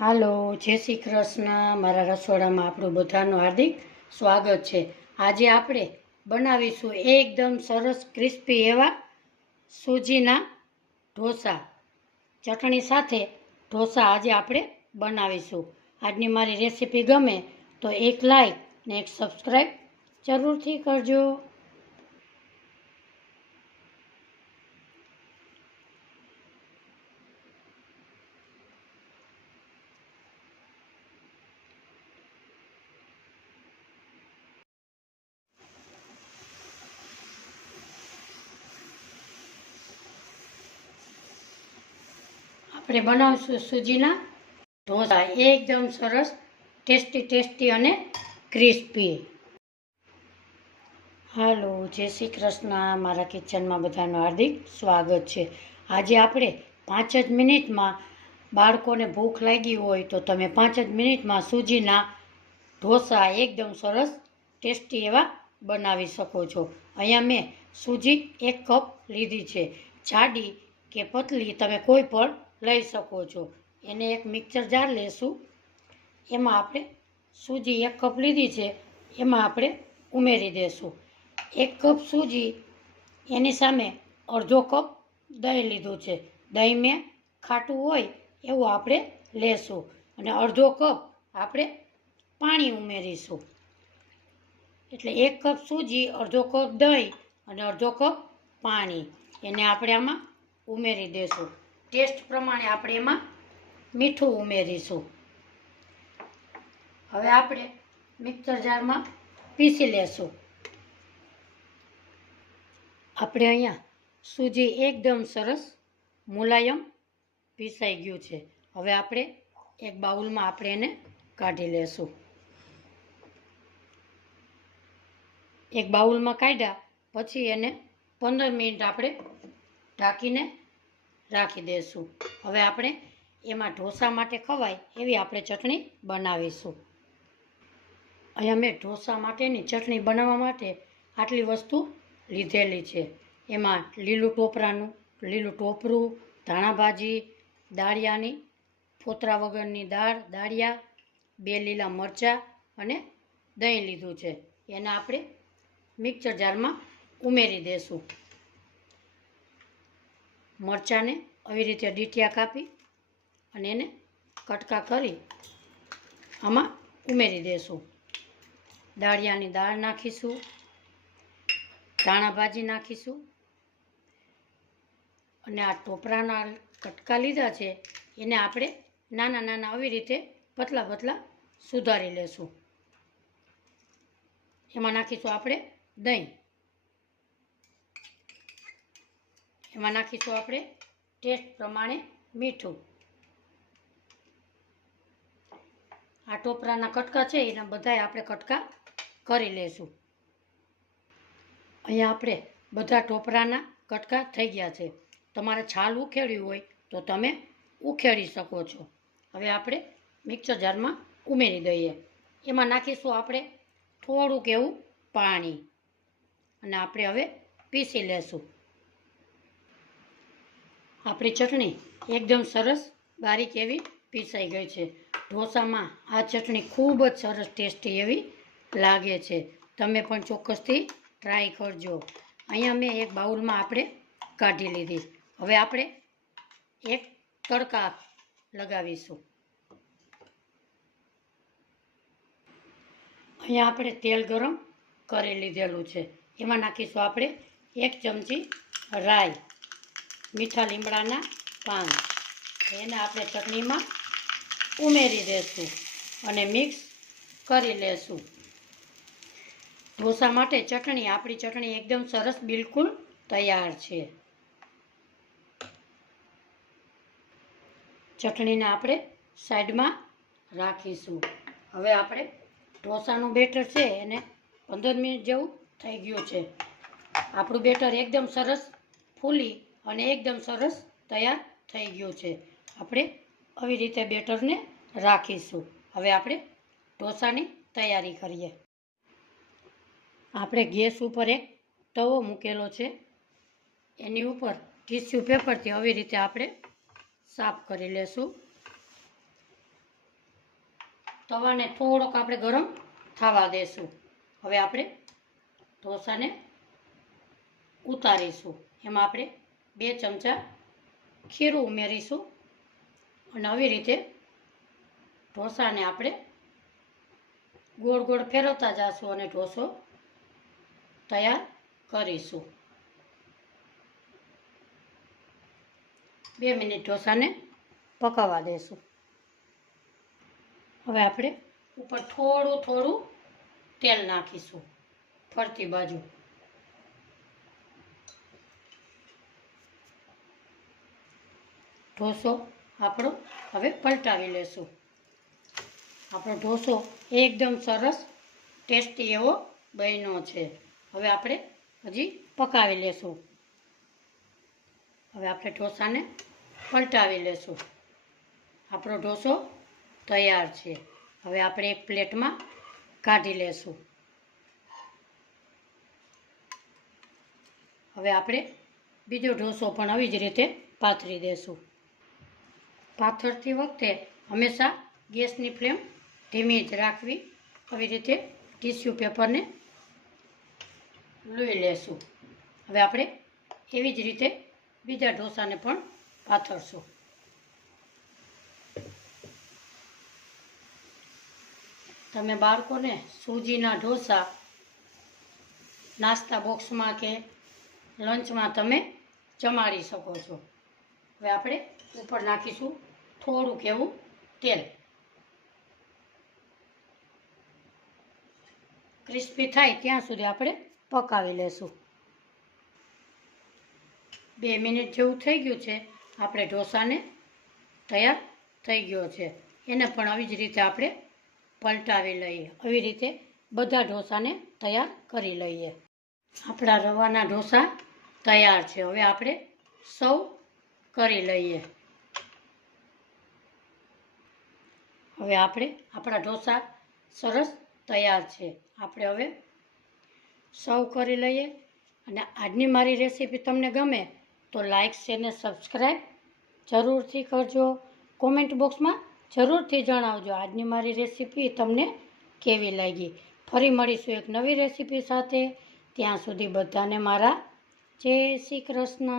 હાલો, જય શ્રી કૃષ્ણ. મારા રસોડામાં આપણું બધાનું હાર્દિક સ્વાગત છે. આજે આપણે બનાવીશું એકદમ સરસ ક્રિસ્પી એવા સૂજીના ઢોસા. ચટણી સાથે ઢોસા આજે આપણે બનાવીશું. આજની મારી રેસીપી ગમે તો એક લાઈક ને એક સબસ્ક્રાઈબ જરૂરથી કરજો. આપણે બનાવશું સૂજીના ઢોસા એકદમ સરસ ટેસ્ટી અને ક્રિસ્પી. હાલો, જય શ્રી કૃષ્ણ. મારા કિચનમાં બધાનું હાર્દિક સ્વાગત છે. આજે આપણે 5 જ મિનિટમાં, બાળકોને ભૂખ લાગી હોય તો તમે 5 જ મિનિટમાં સૂજીના ઢોસા એકદમ સરસ ટેસ્ટી એવા બનાવી શકો છો. અહીંયા મેં સૂજી 1 કપ લીધી છે. જાડી કે પતલી તમે કોઈ પણ લઈ શકો છો. એને એક મિક્સર જાર લેશું. એમાં આપણે સૂજી 1 કપ લીધી છે, એમાં આપણે ઉમેરી દઈશું 1 કપ સૂજી. એની સામે અડધો કપ દહીં લીધું છે. દહીં મેં ખાટું હોય એવું આપણે લેશું અને અડધો કપ આપણે પાણી ઉમેરીશું. એટલે 1 કપ સૂજી, અડધો કપ દહીં અને અડધો કપ પાણી એને આપણે આમાં ઉમેરી દઈશું. ટેસ્ટ પ્રમાણે આપણે એમાં મીઠું ઉમેરીશું. હવે આપણે મિક્સર જારમાં પીસી લેશું. આપણે અહીંયા સૂજી એકદમ સરસ મુલાયમ પીસાઈ ગયું છે. હવે આપણે એક બાઉલમાં આપણે એને કાઢી લેશું. એક બાઉલમાં કાઢ્યા પછી એને 15 મિનિટ આપણે ઢાંકીને રાખી દઈશું. હવે આપણે એમાં ઢોસા માટે ખવાય એવી આપણે ચટણી બનાવીશું. અહીંયા મેં ઢોસા માટેની ચટણી બનાવવા માટે આટલી વસ્તુ લીધેલી છે. એમાં લીલું ટોપરું, ધાણા ભાજી, દાળિયાની ફોતરા વગરની દાળ, દાળિયા, 2 લીલા મરચાં અને દહીં લીધું છે. એને આપણે મિક્સર જારમાં ઉમેરી દઈશું. મરચાંને આવી રીતે ડીટિયા કાપી અને એને કટકા કરી આમાં ઉમેરી દઈશું. દાળિયાની દાળ નાખીશું, ધાણા ભાજી નાખીશું અને આ ટોપરાના કટકા લીધા છે એને આપણે નાના આવી રીતે પતલા સુધારી લેશું. એમાં નાખીશું આપણે દહીં. એમાં નાખીશું આપણે ટેસ્ટ પ્રમાણે મીઠું. આ ટોપરાના કટકા છે એના બધાય આપણે કટકા કરી લેશું. અહીંયા આપણે બધા ટોપરાના કટકા થઈ ગયા છે. તમારે છાલ ઉખેડવી હોય તો તમે ઉખેડી શકો છો. હવે આપણે મિક્સર જારમાં ઉમેરી દઈએ. એમાં નાખીશું આપણે થોડુંક એવું પાણી અને આપણે હવે પીસી લેશું. આપણી ચટણી એકદમ સરસ બારીક એવી પીસાઈ ગઈ છે. ઢોસામાં આ ચટણી ખૂબ જ સરસ ટેસ્ટી એવી લાગે છે. તમે પણ ચોક્કસથી ટ્રાય કરજો. અહીંયા મેં એક બાઉલમાં આપણે કાઢી લીધી. હવે આપણે એક તડકા લગાવીશું. અહીંયા આપણે તેલ ગરમ કરી લીધેલું છે. એમાં નાખીશું આપણે 1 ચમચી રાઈ, મીઠા લીમડાના પાન. એને આપણે ચટણીમાં ઉમેરી દઈશું અને મિક્સ કરી લેશું. ઢોસા માટે આપણી ચટણી એકદમ સરસ બિલકુલ તૈયાર છે. ચટણીને આપણે સાઈડમાં રાખીશું. હવે આપણે ઢોસાનું બેટર છે એને 15 મિનિટ જેવું થઈ ગયું છે. આપણું બેટર એકદમ સરસ ફૂલી અને એકદમ સરસ તૈયાર થઈ ગયું છે. આપણે આવી રીતે બેટરને રાખીશું. હવે આપણે ઢોસાની તૈયારી કરીએ. આપણે ગેસ ઉપર એક તવો મૂકેલો છે. એની ઉપર ટીશ્યુ પેપરથી આવી રીતે આપણે સાફ કરી લેશું. તવાને થોડોક આપણે ગરમ થવા દેશું. હવે આપણે ઢોસાને ઉતારીશું. એમાં આપણે 2 ચમચા ખીરું ઉમેરીશું અને આવી રીતે ઢોસાને આપણે ગોળ ગોળ ફેરવતા જઈશું અને ઢોસો તૈયાર કરીશું. 2 મિનિટ ઢોસાને પકાવવા દેશું. હવે આપણે ઉપર થોડું થોડું તેલ નાખીશું ફરતી બાજુ. ઢોસો આપણો હવે પલટાવી લેશું. આપણો ઢોસો એકદમ સરસ ટેસ્ટી એવો બન્યો છે. હવે આપણે હજી પકાવી લેશું. હવે આપણે ઢોસાને પલટાવી લેશું. આપણો ઢોસો તૈયાર છે. હવે આપણે એક પ્લેટમાં કાઢી લેશું. હવે આપણે બીજો ઢોસો પણ આવી જ રીતે પાથરી દેશું. પાથરતી વખતે હંમેશા ગેસની ફ્લેમ ધીમી જ રાખવી. આવી રીતે ટીશ્યુ પેપરને લઈ લેશું. હવે આપણે એવી જ રીતે બીજા ઢોસાને પણ પાથરશું. તમે બાળકોને સૂજીના ઢોસા નાસ્તા બોક્સમાં કે લંચમાં તમે જમાડી શકો છો. હવે આપણે ઉપર નાખીશું થોડુંક એવું તેલ. ક્રિસ્પી થાય ત્યાં સુધી આપણે પકાવી લેશું. 2 મિનિટ જેવું થઈ ગયું છે. આપણે ઢોસાને તૈયાર થઈ ગયો છે. એને પણ આવી જ રીતે આપણે પલટાવી લઈએ. આવી રીતે બધા ઢોસાને તૈયાર કરી લઈએ. આપણા રવાના ઢોસા તૈયાર છે. હવે આપણે સર્વ કરી લઈએ. હવે આપણે આપણા ઢોસા સરસ તૈયાર છે. આપણે હવે સર્વ કરી લઈએ. અને આજની મારી રેસીપી તમને ગમે તો લાઈક શેર ને સબસ્ક્રાઈબ જરૂરથી કરજો. કોમેન્ટ બોક્સમાં જરૂરથી જણાવજો આજની મારી રેસીપી તમને કેવી લાગી. ફરી મળીશું એક નવી રેસીપી સાથે. ત્યાં સુધી બધાને મારા જય શ્રી કૃષ્ણ.